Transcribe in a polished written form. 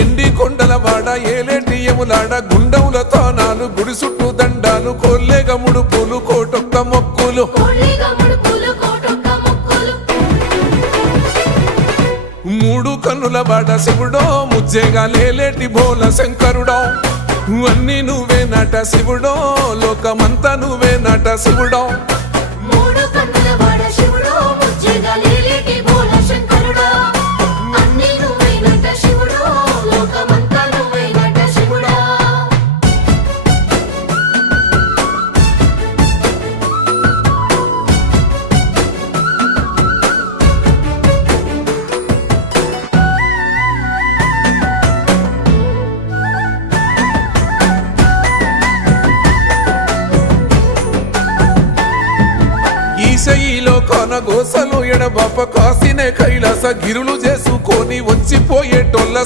ఎండి కొండల వాడ ఏలేటి యములాడ గుండముల తానాలు గుడి చుట్టూ దండాలు కొల్లేగ ముడుపులు కోటొక్క మొక్కులు మూడు కన్నుల వాడ శివుడో ముజ్జేగా లేలేటి బోల శంకరుడో అన్ని నువ్వే నట శివుడో లోకమంతా నువ్వే నట శివుడో ఈశయిలో కొన గోసలు ఎడబాప కాసినే కైలాస గిరులు చేసుకొని వచ్చిపోయేటోళ్ళ